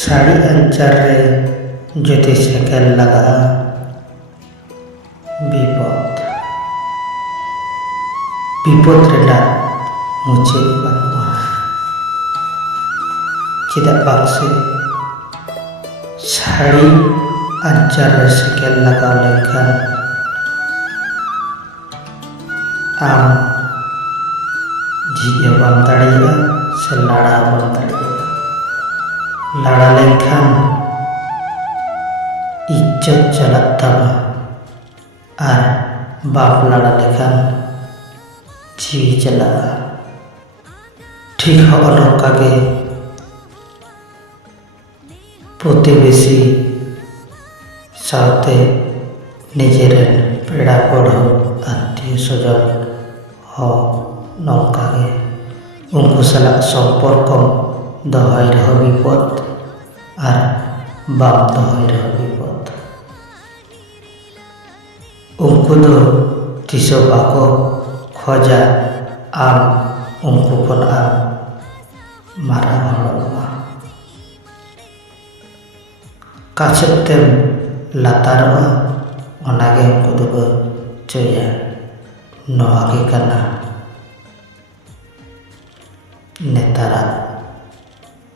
साड़ी अंचार रे ज्योति सेकेल लगा विपद विपद रेडा मुझे बानुआ चेदा बाक्से साड़ी अंचार रे सेकेल लगा लेखान आम झिगे बाम दाड़िया से लाड़ा बाम दाड़िया लाड़ा लेखान इज्जत चलत तबा और बाप लाड़ा लेखान जीवी चला ठीक नौका के प्रतिवेशी साथे निजेरेन पेड़ा पढ़ो आत्मीय स्वजन हो नौका के उनको सला सम्पर्क दहाई रहो विपद और बाप दहाई रहो विपद उनको दो तीसो बाको खोजा आम उनको पन आम मारा हड़मा काछतेम लातारवा ओनागे उनको दो चोया नोआ के कना नेतारा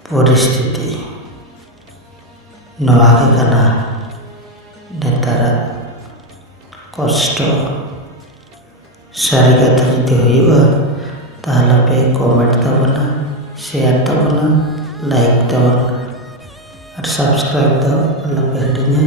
परिस्थिति नोआ के कना नेतारा कष्ट सारी कथा जुदी हुआ ताहला पे कमेंट तबना शेयर तबना लाइक तबना और सब्सक्राइब तब पे हटिने।